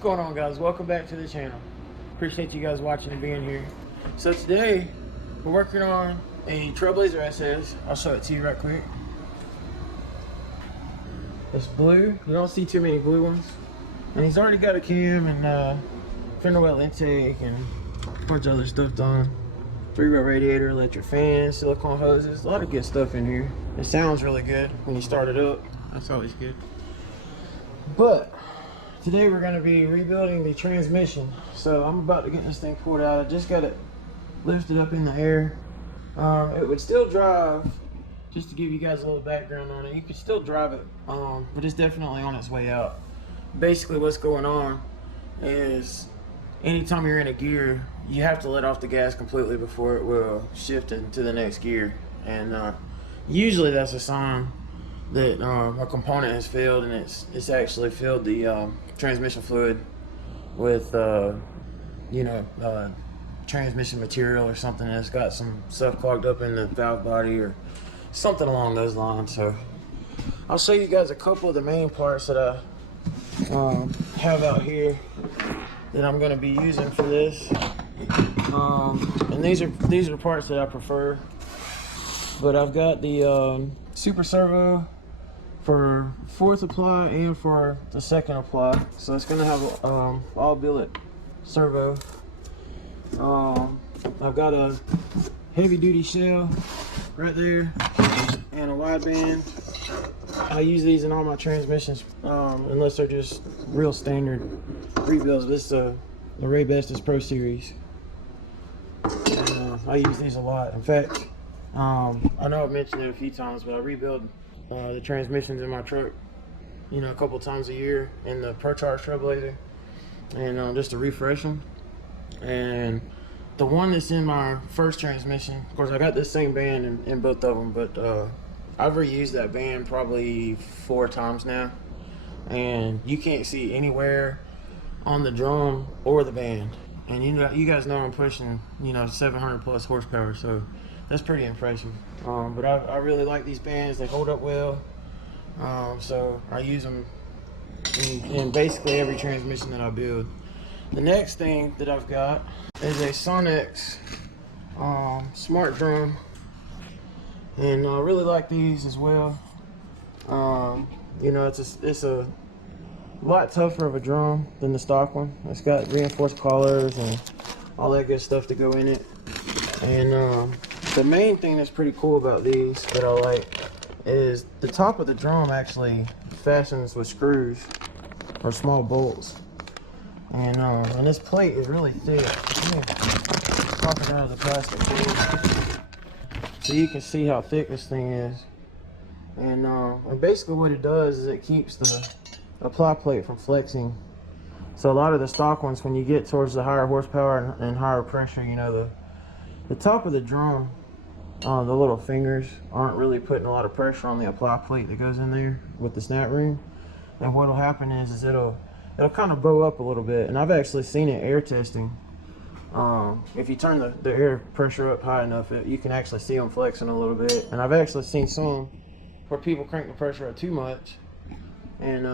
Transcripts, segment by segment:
going on, guys? Welcome back to the channel. Appreciate you guys watching and being here. So today we're working on a Trailblazer SS. I'll show it to you right quick. It's blue. You don't see too many blue ones. And he's already got a cam and fender well intake and a bunch of other stuff done. 3-row radiator, electric fan, silicone hoses, a lot of good stuff in here. It sounds really good when you start it up. That's always good. But today we're going to be rebuilding the transmission. So I'm about to get this thing pulled out. I just got it lifted up in the air. It would still drive, just to give you guys a little background on it. You could still drive it, but it's definitely on its way out. Basically what's going on is anytime you're in a gear, you have to let off the gas completely before it will shift into the next gear. And usually that's a sign that a component has failed, and it's actually filled the transmission fluid with transmission material or something that's got some stuff clogged up in the valve body or something along those lines. So I'll show you guys a couple of the main parts that I have out here that I'm going to be using for this. And these are parts that I prefer. But I've got the super servo for fourth apply and for the second apply. So it's going to have all billet servo. I've got a heavy duty shell right there and a wideband. I use these in all my transmissions unless they're just real standard rebuilds. This is the Ray Best's Pro Series. I use these a lot. In fact, I know I've mentioned it a few times, but I rebuild the transmissions in my truck, a couple times a year in the Pro Charge Trailblazer, and just to refresh them. And the one that's in my first transmission, of course, I got this same band in both of them, but I've reused that band probably 4 times now, and you can't see anywhere on the drum or the band. And you guys know I'm pushing 700 plus horsepower, so that's pretty impressive. But I really like these bands. They hold up well, so I use them in basically every transmission that I build. The next thing that I've got is a Sonex smart drum, and I really like these as well. It's a lot tougher of a drum than the stock one. It's got reinforced collars and all that good stuff to go in it. And the main thing that's pretty cool about these that I like is the top of the drum actually fastens with screws or small bolts. And this plate is really thick. Let me pop it out of the plastic so you can see how thick this thing is. And basically what it does is it keeps the apply plate from flexing. So a lot of the stock ones, when you get towards the higher horsepower and higher pressure, the top of the drum, the little fingers aren't really putting a lot of pressure on the apply plate that goes in there with the snap ring. And what'll happen is it'll kind of bow up a little bit. And I've actually seen it air testing. If you turn the air pressure up high enough, you can actually see them flexing a little bit. And I've actually seen some where people crank the pressure up too much, and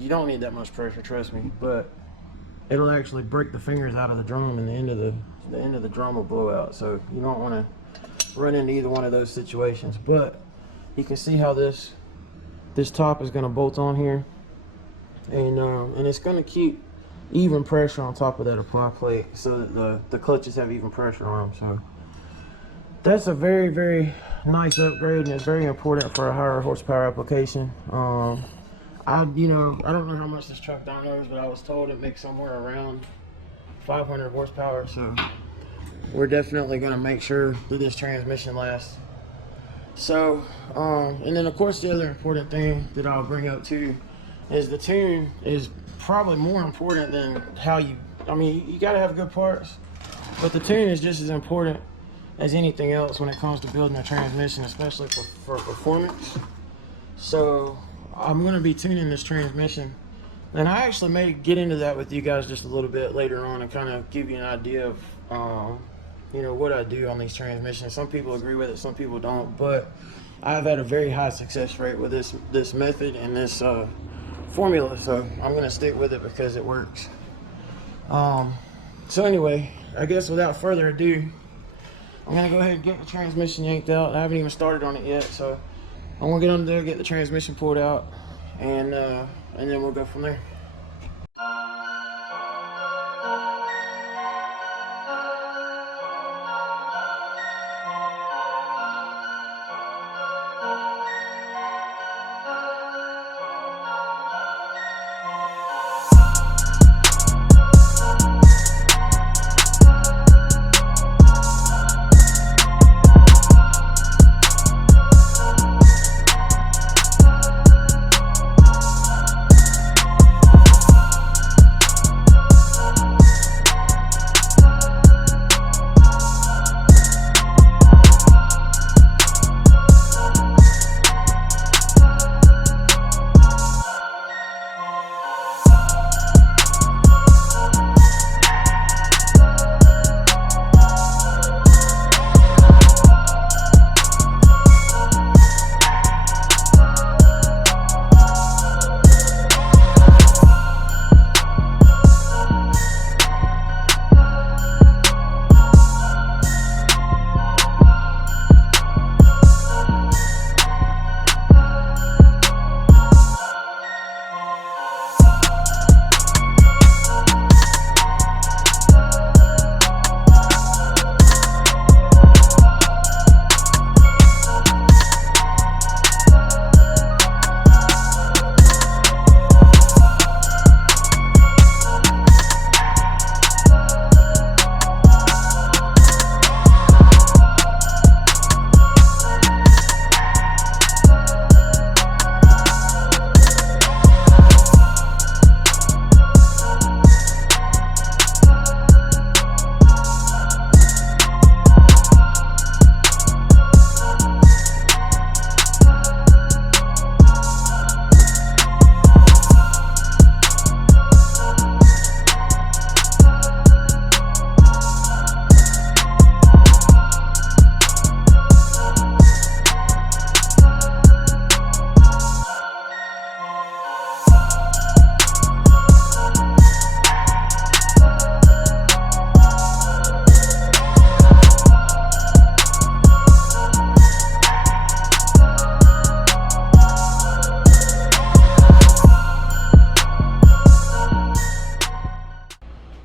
you don't need that much pressure, trust me. But it'll actually break the fingers out of the drum, and the end of the drum will blow out. So you don't want to run into either one of those situations. But you can see how this top is going to bolt on here. And it's going to keep even pressure on top of that apply plate so that the clutches have even pressure on them. So that's a very, very nice upgrade, and it's very important for a higher horsepower application. I don't know how much this truck dynos, but I was told it makes somewhere around 500 horsepower. So we're definitely going to make sure that this transmission lasts. So, and then of course the other important thing that I'll bring up too is the tune is probably more important than how you got to have good parts, but the tune is just as important as anything else when it comes to building a transmission, especially for performance. So I'm going to be tuning this transmission, and I actually may get into that with you guys just a little bit later on and kind of give you an idea of what I do on these transmissions. Some people agree with it, some people don't, but I've had a very high success rate with this method and this formula, so I'm going to stick with it because it works. So anyway, I guess without further ado, I'm gonna go ahead and get the transmission yanked out. I haven't even started on it yet, so I'm gonna get under there, get the transmission pulled out, and then we'll go from there.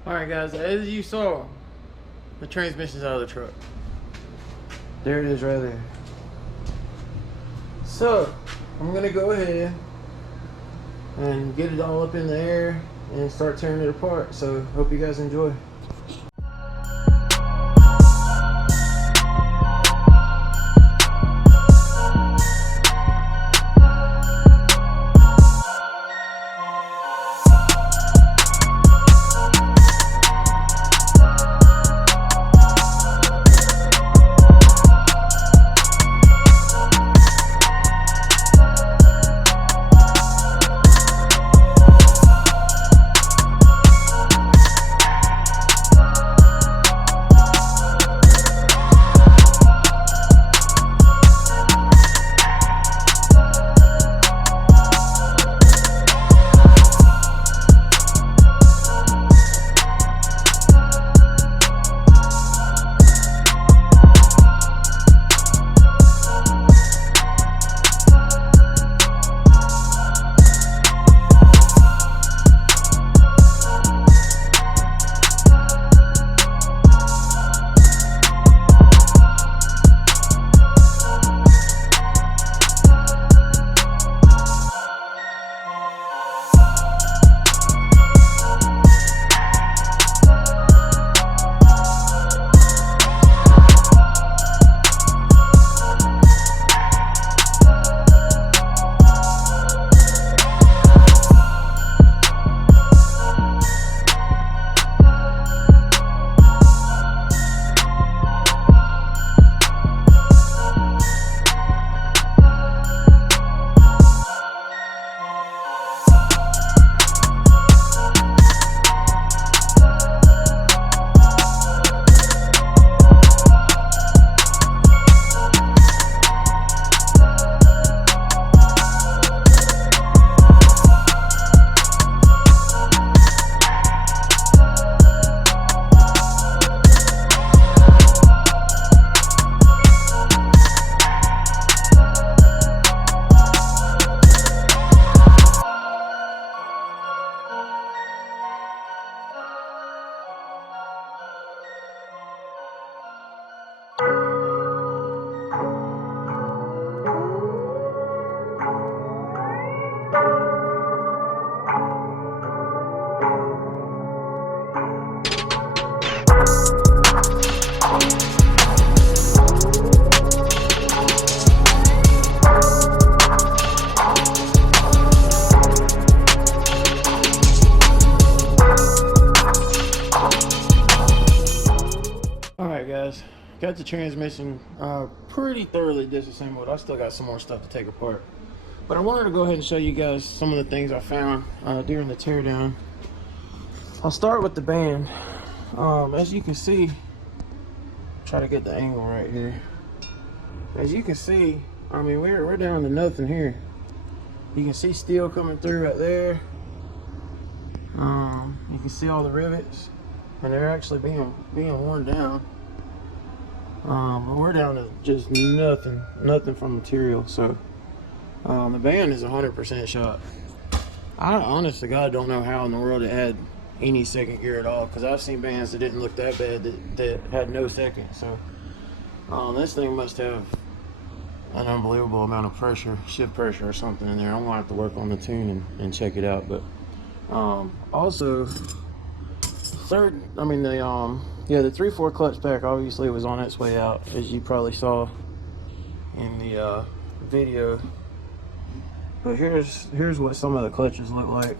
Alright guys, as you saw, the transmission's out of the truck. There it is right there. So, I'm gonna go ahead and get it all up in the air and start tearing it apart. So, hope you guys enjoy. guys, got the transmission pretty thoroughly disassembled. I still got some more stuff to take apart, but I wanted to go ahead and show you guys some of the things I found during the teardown. I'll start with the band. As you can see, try to get the angle right here. As you can see, I mean, we're down to nothing here. You can see steel coming through right there. You can see all the rivets, and they're actually being worn down. But we're down to just nothing from material. So the band is 100% shot. I honest to God don't know how in the world it had any second gear at all, because I've seen bands that didn't look that bad that had no second. So this thing must have an unbelievable amount of pressure, shift pressure or something in there. I'm gonna have to work on the tune and check it out. But also the 3/4 clutch pack obviously was on its way out, as you probably saw in the video. But here's what some of the clutches look like.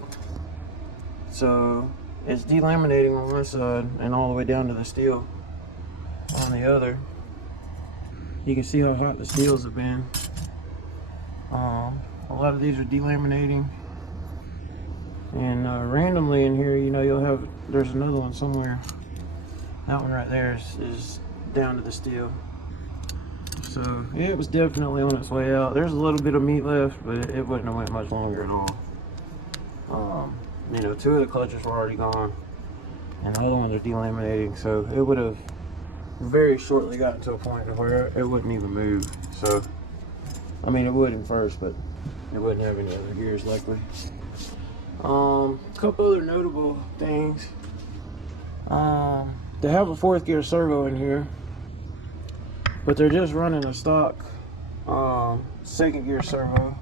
So it's delaminating on one side and all the way down to the steel on the other. You can see how hot the steels have been. A lot of these are delaminating, and randomly in here, you know, there's another one somewhere. That one right there is down to the steel. So yeah, it was definitely on its way out. There's a little bit of meat left, but it wouldn't have went much longer at all. You know, 2 of the clutches were already gone, and the other ones are delaminating, so it would have very shortly gotten to a point where it wouldn't even move. So I mean, it would in first, but it wouldn't have any other gears likely. A couple other notable things. They have a 4th gear servo in here, but they're just running a stock 2nd gear servo,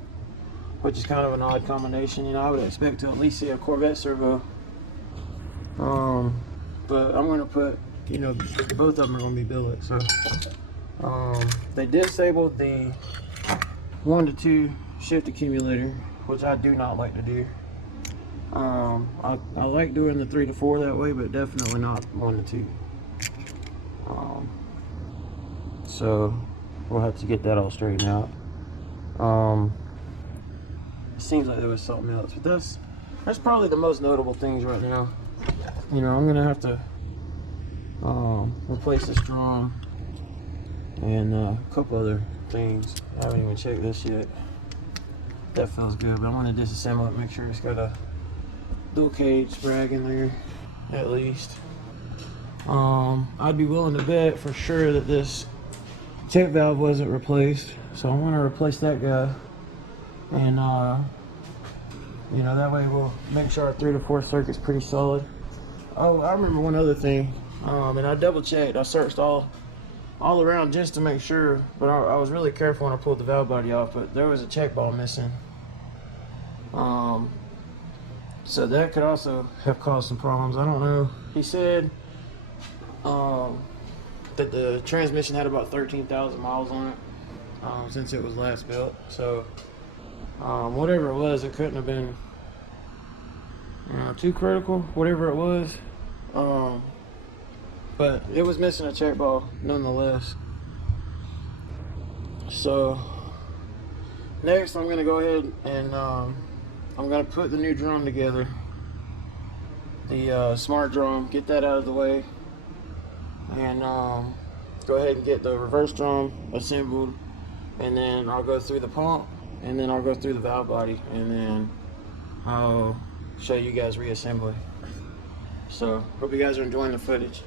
which is kind of an odd combination. You know, I would expect to at least see a Corvette servo. But I'm gonna put, you know, both of them are gonna be billet. So they disabled the 1 to 2 shift accumulator, which I do not like to do. I like doing the 3 to 4 that way, but definitely not 1 to 2. So we'll have to get that all straightened out. It seems like there was something else, but that's probably the most notable things right now. You know, I'm gonna have to replace this drum and a couple other things. I haven't even checked this yet. That feels good, but I'm gonna disassemble it, make sure it's got a dual cage sprag in there at least. I'd be willing to bet for sure that this check valve wasn't replaced, so I want to replace that guy, and you know, that way we'll make sure our 3 to 4 circuit's pretty solid. Oh, I remember one other thing, and I double checked. I searched all around just to make sure, but I was really careful when I pulled the valve body off, but there was a check ball missing. So that could also have caused some problems. I don't know. He said that the transmission had about 13,000 miles on it since it was last built. So whatever it was, it couldn't have been too critical, whatever it was. But it was missing a check ball nonetheless. So next I'm gonna go ahead and I'm gonna put the new drum together, the smart drum, get that out of the way, and go ahead and get the reverse drum assembled, and then I'll go through the pump, and then I'll go through the valve body, and then I'll show you guys reassembly. So hope you guys are enjoying the footage.